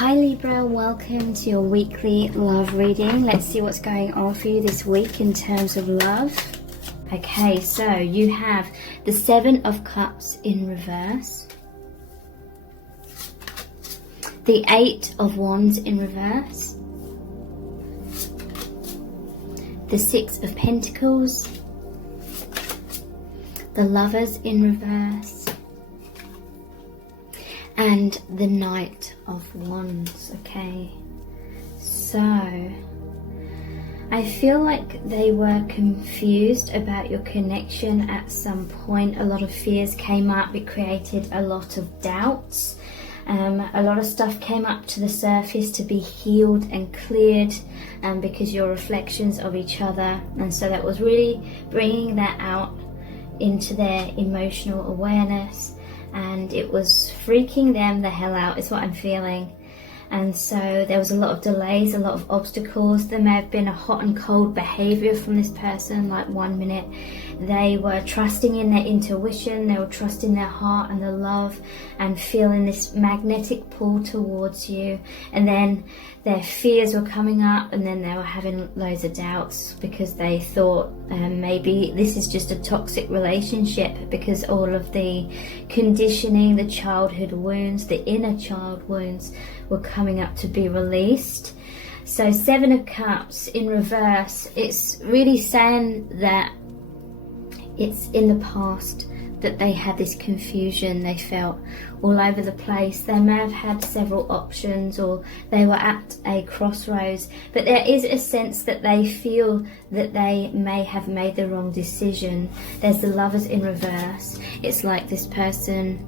Hi Libra, welcome to your weekly love reading. Let's see what's going on for you this week in terms of love. Okay, so you have the Seven of Cups in reverse, the Eight of Wands in reverse, the Six of Pentacles, the Lovers in reverse, and the Knight of Wands. Okay, so I feel like they were confused about your connection at some point. A lot of fears came up. It created a lot of doubts. A lot of stuff came up to the surface to be healed and cleared, because you're reflections of each other, and so that was really bringing that out into their emotional awareness, and it was freaking them the hell out is what I'm feeling. And so there was a lot of delays, a lot of obstacles. There may have been a hot and cold behavior from this person. Like 1 minute they were trusting in their intuition, they were trusting their heart and the love and feeling this magnetic pull towards you, and then their fears were coming up, and then they were having loads of doubts because they thought maybe this is just a toxic relationship, because all of the conditioning, the childhood wounds, the inner child wounds were coming up to be released. So Seven of Cups in reverse, it's really saying that it's in the past that they had this confusion. They felt all over the place. They may have had several options, or they were at a crossroads, but there is a sense that they feel that they may have made the wrong decision. There's the Lovers in reverse. It's like this person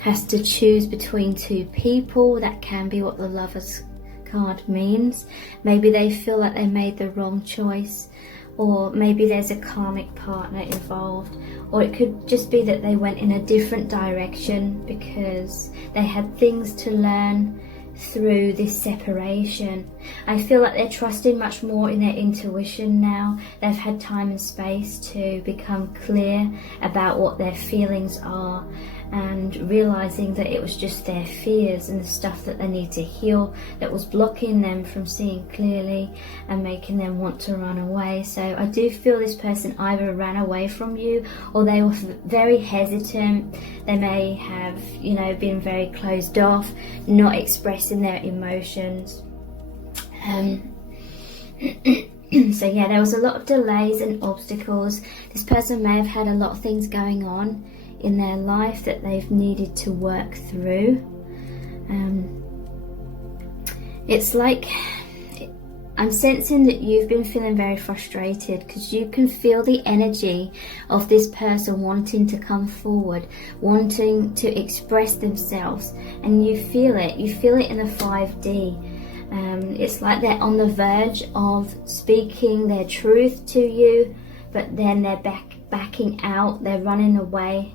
has to choose between two people. That can be what the Lovers card means. Maybe they feel like they made the wrong choice, or maybe there's a karmic partner involved, or it could just be that they went in a different direction because they had things to learn through this separation. I feel like they're trusting much more in their intuition now. They've had time and space to become clear about what their feelings are, and realizing that it was just their fears and the stuff that they need to heal that was blocking them from seeing clearly and making them want to run away. So I do feel this person either ran away from you, or they were very hesitant. They may have, been very closed off, not expressing their emotions. So yeah, there was a lot of delays and obstacles. This person may have had a lot of things going on in their life that they've needed to work through. It's like I'm sensing that you've been feeling very frustrated, because you can feel the energy of this person wanting to come forward, wanting to express themselves, and you feel it in the 5D. It's like they're on the verge of speaking their truth to you, but then they're backing out, they're running away.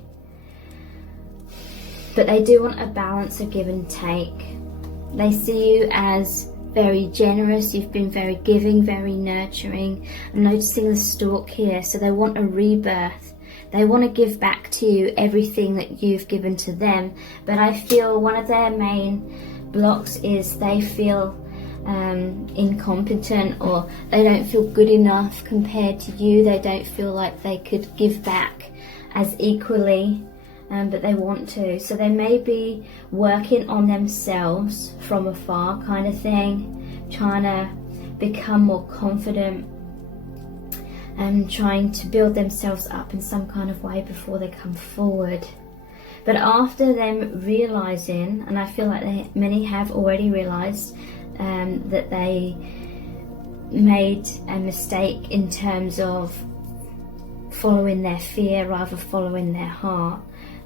But they do want a balance of give and take. They see you as very generous. You've been very giving, very nurturing. I'm noticing the stork here, so they want a rebirth. They want to give back to you everything that you've given to them. But I feel one of their main blocks is they feel incompetent, or they don't feel good enough compared to you. They don't feel like they could give back as equally. But they want to, so they may be working on themselves from afar kind of thing, trying to become more confident and trying to build themselves up in some kind of way before they come forward. But after them realizing, and I feel like many have already realized that they made a mistake in terms of following their fear rather following their heart,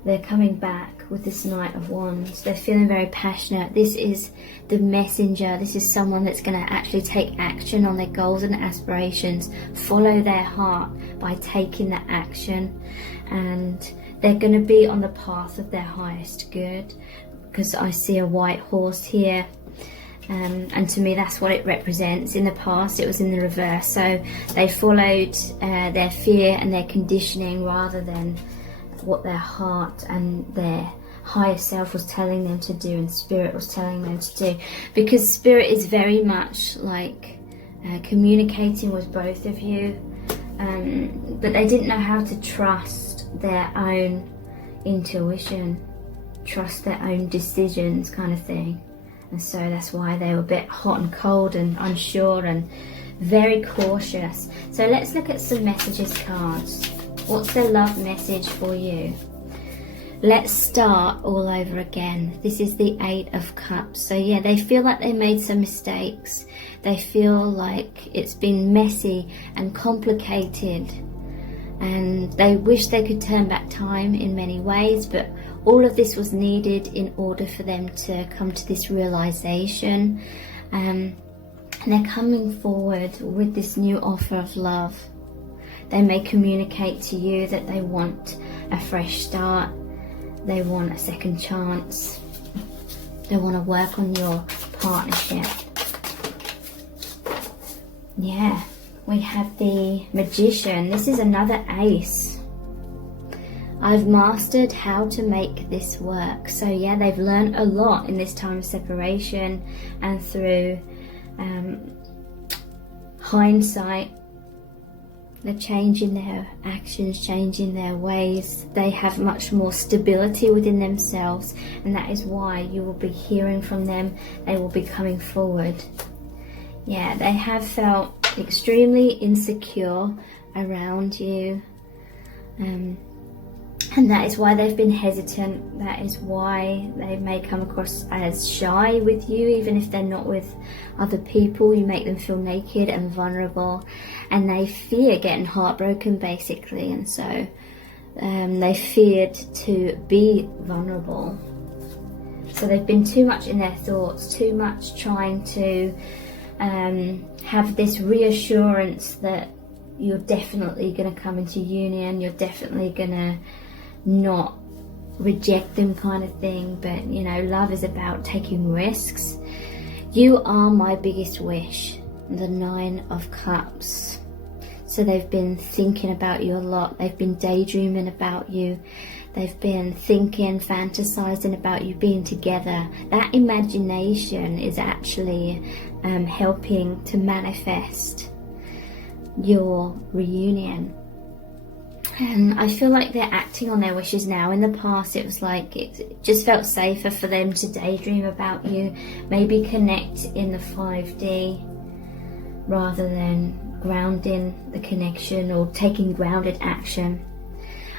they're coming back with this Knight of Wands. They're feeling very passionate. This is the messenger. This is someone that's going to actually take action on their goals and aspirations, follow their heart by taking that action, and they're going to be on the path of their highest good, because I see a white horse here. And to me that's what it represents. In the past it was in the reverse, so they followed their fear and their conditioning rather than what their heart and their higher self was telling them to do and spirit was telling them to do, because spirit is very much like communicating with both of you, but they didn't know how to trust their own intuition, trust their own decisions kind of thing. And so that's why they were a bit hot and cold and unsure and very cautious. So let's look at some messages cards. What's the love message for you? Let's start all over again. This is the 8 of Cups. So yeah, they feel like they made some mistakes. They feel like it's been messy and complicated, and they wish they could turn back time in many ways, but all of this was needed in order for them to come to this realization. And they're coming forward with this new offer of love. They may communicate to you that they want a fresh start, they want a second chance, they want to work on your partnership. Yeah, we have the Magician. This is another ace. I've mastered how to make this work. So yeah, they've learned a lot in this time of separation, and through hindsight, they're changing their actions, changing their ways. They have much more stability within themselves, and that is why you will be hearing from them. They will be coming forward. Yeah, they have felt extremely insecure around you, and that is why they've been hesitant. That is why they may come across as shy with you, even if they're not with other people. You make them feel naked and vulnerable, and they fear getting heartbroken basically, and so they feared to be vulnerable. So they've been too much in their thoughts, too much trying to have this reassurance that you're definitely going to come into union, you're definitely going to not reject them kind of thing. But you know, love is about taking risks. You are my biggest wish, the 9 of Cups. So they've been thinking about you a lot. They've been daydreaming about you. They've been thinking, fantasizing about you being together. That imagination is actually helping to manifest your reunion. And I feel like they're acting on their wishes now. In the past, it was like it just felt safer for them to daydream about you, maybe connect in the 5D rather than grounding the connection or taking grounded action.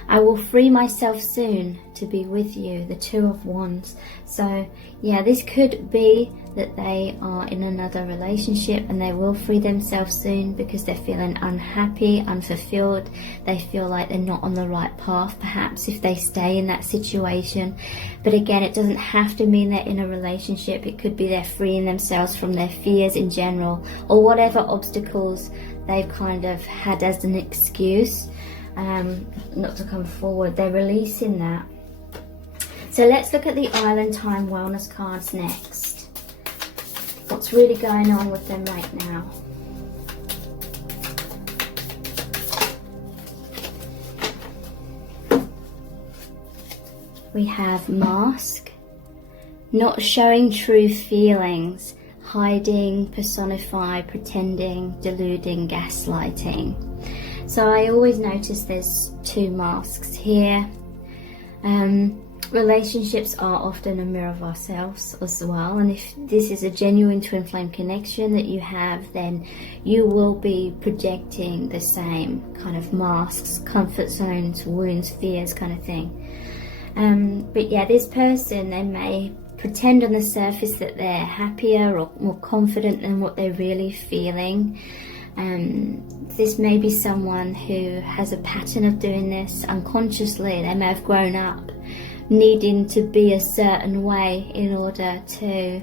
I will free myself soon to be with you, the 2 of Wands. So yeah, this could be that they are in another relationship and they will free themselves soon because they're feeling unhappy, unfulfilled. They feel like they're not on the right path, perhaps, if they stay in that situation. But again, it doesn't have to mean they're in a relationship. It could be they're freeing themselves from their fears in general, or whatever obstacles they've kind of had as an excuse not to come forward. They're releasing that. So let's look at the Island Time Wellness cards next. What's really going on with them right now? We have Mask, not showing true feelings, hiding, personify, pretending, deluding, gaslighting. So I always notice there's 2 masks here. Relationships are often a mirror of ourselves as well, and if this is a genuine twin flame connection that you have, then you will be projecting the same kind of masks, comfort zones, wounds, fears kind of thing. But yeah, this person, they may pretend on the surface that they're happier or more confident than what they're really feeling. This may be someone who has a pattern of doing this unconsciously. They may have grown up needing to be a certain way in order to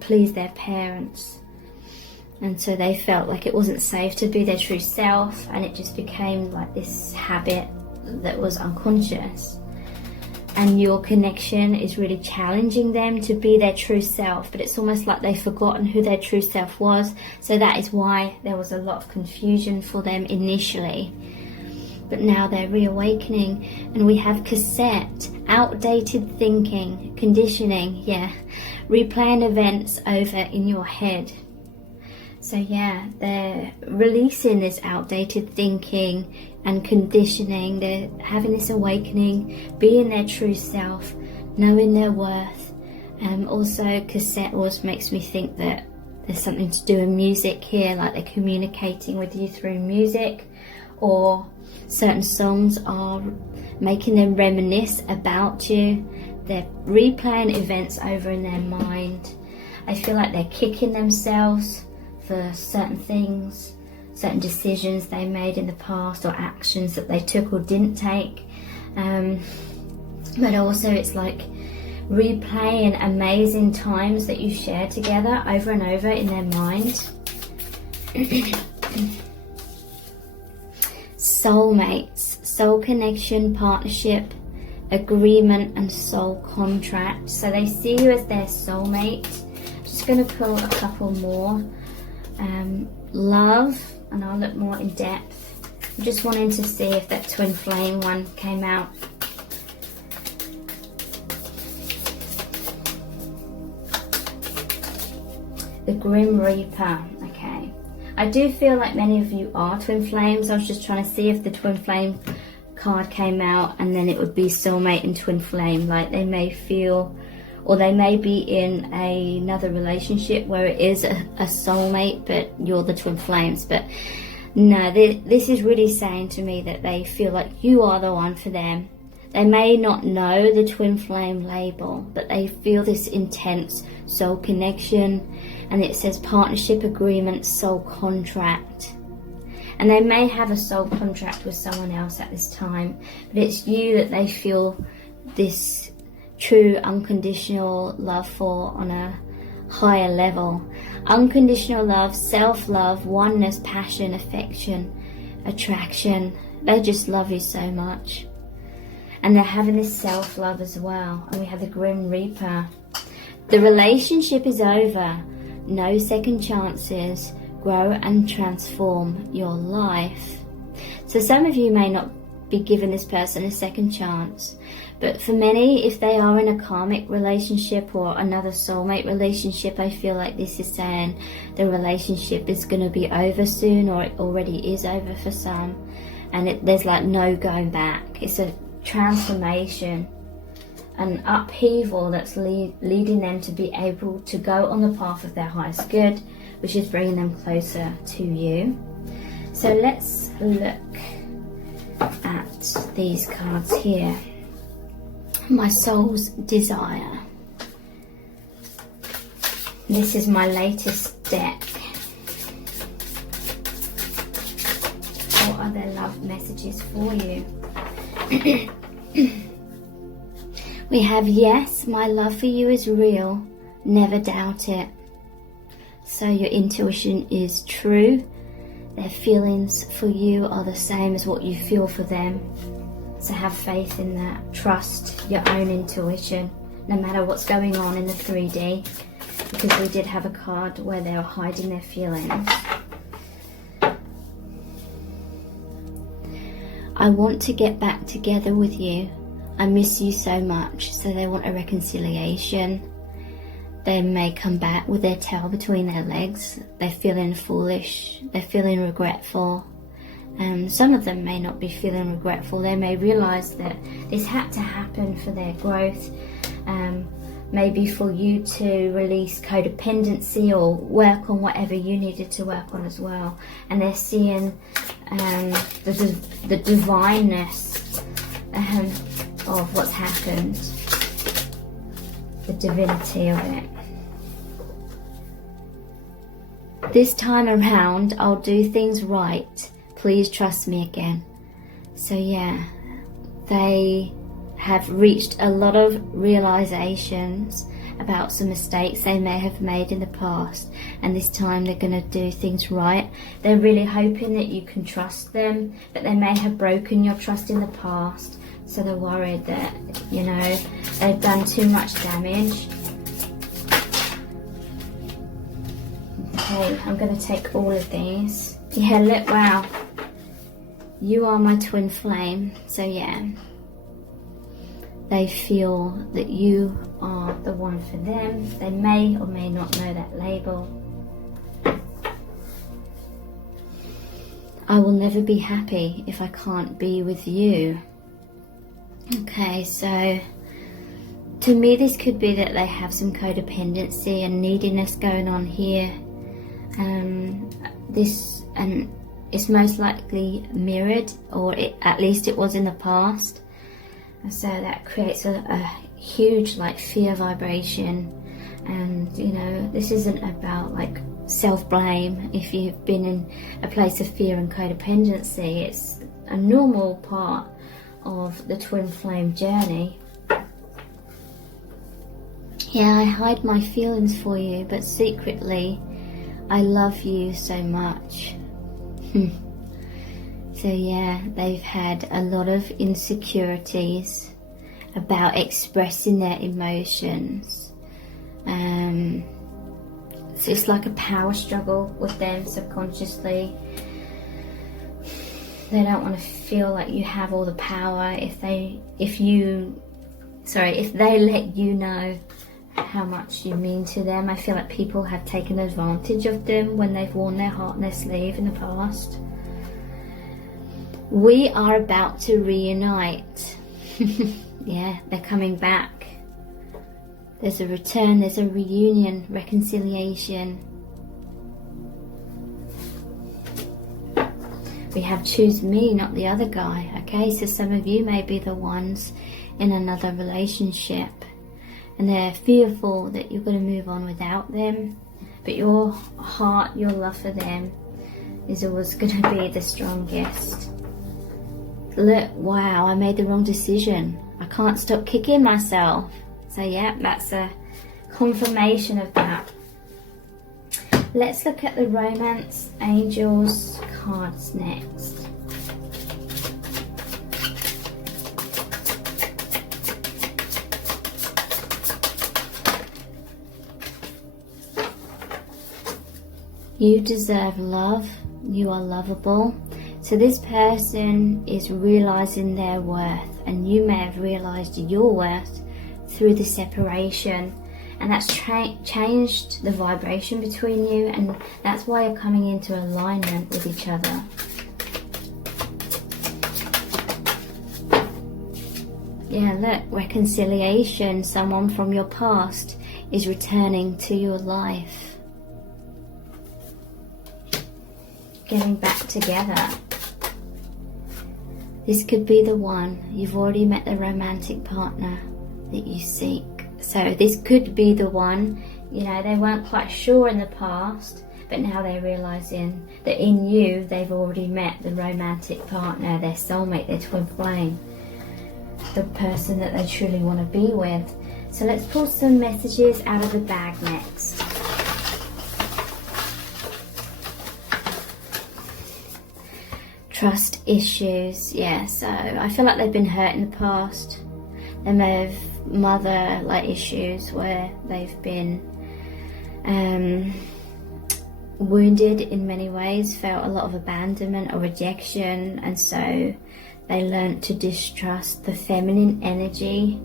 please their parents, and so they felt like it wasn't safe to be their true self, and it just became like this habit that was unconscious. And your connection is really challenging them to be their true self, but it's almost like they've forgotten who their true self was. So that is why there was a lot of confusion for them initially. but now they're reawakening. And we have cassette, outdated thinking, conditioning, yeah, replaying events over in your head. So yeah, they're releasing this outdated thinking and conditioning. They're having this awakening, being their true self, knowing their worth. Also, cassette always makes me think that there's something to do with music here, like they're communicating with you through music, or certain songs are making them reminisce about you. They're replaying events over in their mind. I feel like they're kicking themselves for certain things, certain decisions they made in the past, or actions that they took or didn't take. But also it's like replaying amazing times that you share together over and over in their mind. Soulmates, soul connection, partnership, agreement and soul contract. So they see you as their soulmate. Just going to pull a couple more. Love, and I'll look more in depth. I'm just wanting to see if that twin flame one came out. The Grim Reaper. Okay, I do feel like many of you are twin flames. I was just trying to see if the twin flame card came out, and then it would be soulmate and twin flame. Like they may feel, or they may be in another relationship where it is a soulmate, but you're the twin flames. But no, this is really saying to me that they feel like you are the one for them. They may not know the twin flame label, but they feel this intense soul connection. And it says partnership, agreement, soul contract. And they may have a soul contract with someone else at this time, but it's you that they feel this true unconditional love for on a higher level. Unconditional love, self-love, oneness, passion, affection, attraction. They just love you so much. And they're having this self-love as well. And we have the Grim Reaper. The relationship is over. No second chances. Grow and transform your life. So some of you may not be giving this person a second chance, but for many, if they are in a karmic relationship or another soulmate relationship, I feel like this is saying the relationship is going to be over soon, or it already is over for some, and there's like no going back. It's a transformation, an upheaval that's leading them to be able to go on the path of their highest good, which is bringing them closer to you. So let's look at these cards here. My soul's desire. This is my latest deck. What are their love messages for you? We have, yes, my love for you is real. Never doubt it. So your intuition is true. Their feelings for you are the same as what you feel for them. So have faith in that. Trust your own intuition, no matter what's going on in the 3D. Because we did have a card where they were hiding their feelings. I want to get back together with you. I miss you so much. So they want a reconciliation. They may come back with their tail between their legs. They're feeling foolish. They're feeling regretful. Some of them may not be feeling regretful. They may realise that this had to happen for their growth. Maybe for you to release codependency or work on whatever you needed to work on as well. And they're seeing the divineness of what's happened. The divinity of it. This time around, I'll do things right. Please trust me again. So yeah, they have reached a lot of realizations about some mistakes they may have made in the past, and this time they're going to do things right. They're really hoping that you can trust them, but they may have broken your trust in the past, so they're worried that, you know, they've done too much damage. Okay, I'm going to take all of these. Yeah, look, wow. You are my twin flame. So yeah, they feel that you are the one for them. They may or may not know that label. I will never be happy if I can't be with you. Okay, so to me this could be that they have some codependency and neediness going on here. It's most likely mirrored, or at least it was in the past. So that creates a huge like fear vibration. And you know, this isn't about like self-blame. If you've been in a place of fear and codependency, it's a normal part of the twin flame journey. Yeah, I hide my feelings for you, but secretly I love you so much. So yeah, they've had a lot of insecurities about expressing their emotions. So it's like a power struggle with them subconsciously. They don't want to feel like you have all the power if they let you know how much you mean to them. I feel like people have taken advantage of them when they've worn their heart on their sleeve in the past. We are about to reunite. Yeah, they're coming back. There's a return, there's a reunion, reconciliation. We have choose me, not the other guy. Okay, so some of you may be the ones in another relationship and they're fearful that you're going to move on without them, but your heart, your love for them is always going to be the strongest. Look, wow, I made the wrong decision. I can't stop kicking myself. So yeah, that's a confirmation of that. Let's look at the romance angels cards next. You deserve love. You are lovable. So this person is realizing their worth, and you may have realized your worth through the separation, and that's changed the vibration between you, and that's why you're coming into alignment with each other. Yeah, look, reconciliation. Someone from your past is returning to your life, getting back together. This could be the one. You've already met the romantic partner that you seek. So this could be the one. You know, they weren't quite sure in the past, but now they're realizing that in you they've already met the romantic partner, their soulmate, their twin flame, the person that they truly want to be with. So let's pull some messages out of the bag next. Trust issues. Yeah, so I feel like they've been hurt in the past. They may have mother-like issues where they've been wounded in many ways, felt a lot of abandonment or rejection, and so they learnt to distrust the feminine energy.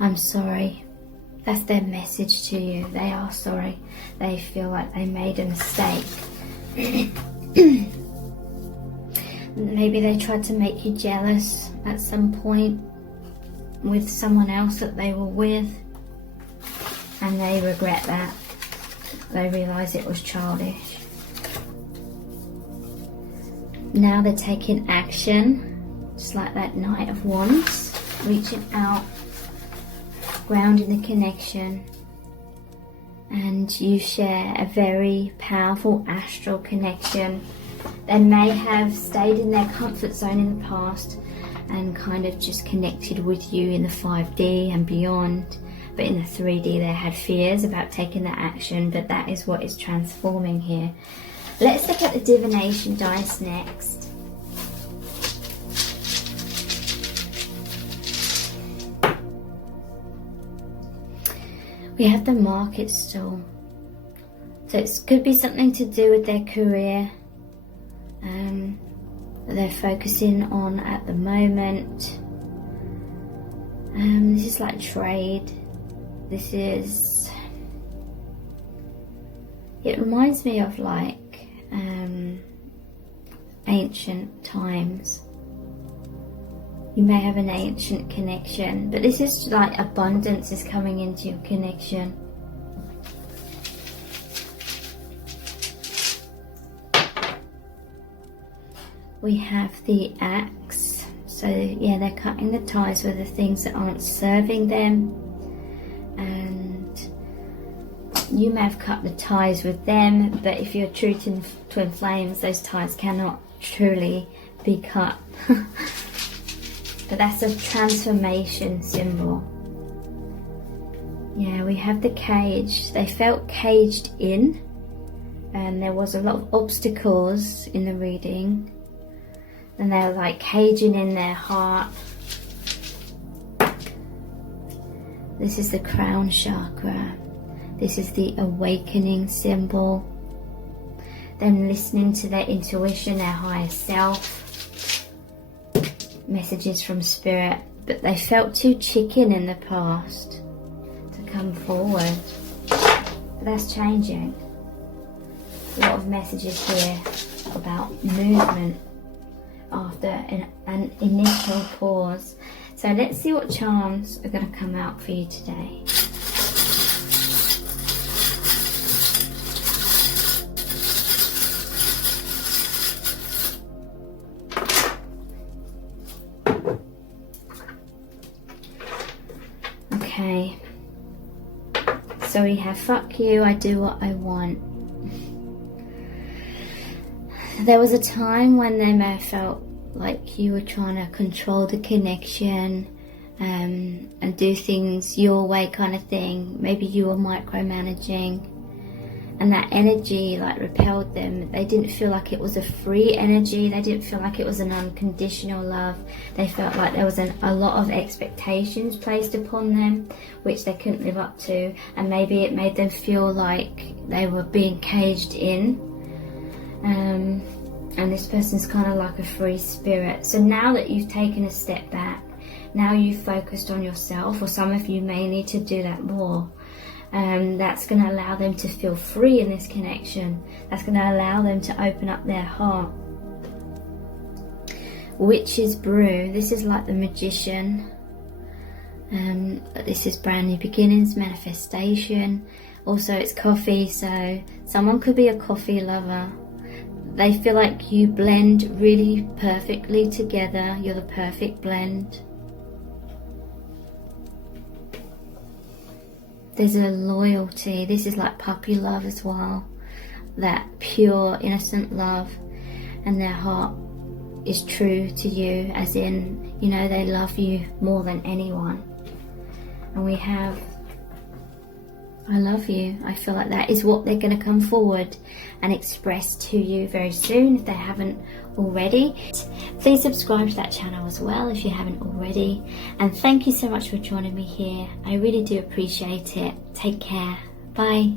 I'm sorry. That's their message to you. They are sorry. They feel like they made a mistake. Maybe they tried to make you jealous at some point with someone else that they were with, and they regret that. They realise it was childish. Now they're taking action, just like that Knight of Wands, reaching out, grounding the connection, and you share a very powerful astral connection. They may have stayed in their comfort zone in the past and kind of just connected with you in the 5D and beyond, but in the 3D they had fears about taking that action, but that is what is transforming here. Let's look at the divination dice next. We have the market stall. So it could be something to do with their career that they're focusing on at the moment. This is like trade. This is, it reminds me of like ancient times. You may have an ancient connection, but this is like abundance is coming into your connection. We have the axe. So yeah, they're cutting the ties with the things that aren't serving them, and you may have cut the ties with them, but if you're true to twin flames, those ties cannot truly be cut. But that's a transformation symbol. Yeah, we have the cage. They felt caged in, and there was a lot of obstacles in the reading, and they were like caging in their heart. This is the crown chakra. This is the awakening symbol. Them listening to their intuition, their higher self. Messages from spirit, but they felt too chicken in the past to come forward. But that's changing. A lot of messages here about movement after an initial pause. So let's see what charms are going to come out for you today. Okay, so we have fuck you, I do what I want. There was a time when they may have felt like you were trying to control the connection and do things your way kind of thing. Maybe you were micromanaging, and that energy like repelled them. They didn't feel like it was a free energy. They didn't feel like it was an unconditional love. They felt like there was a lot of expectations placed upon them which they couldn't live up to, and maybe it made them feel like they were being caged in. And this person's kind of like a free spirit. So now that you've taken a step back, now you've focused on yourself, or some of you may need to do that more. That's going to allow them to feel free in this connection. That's going to allow them to open up their heart. Witch's brew. This is like the magician. This is brand new beginnings, manifestation. Also, it's coffee, so someone could be a coffee lover. They feel like you blend really perfectly together. You're the perfect blend. There's a loyalty. This is like puppy love as well. That pure, innocent love. And their heart is true to you, as in, you know, they love you more than anyone. And we have, I love you. I feel like that is what they're going to come forward and express to you very soon, if they haven't already. Please subscribe to that channel as well if you haven't already. And thank you so much for joining me here. I really do appreciate it. Take care. Bye.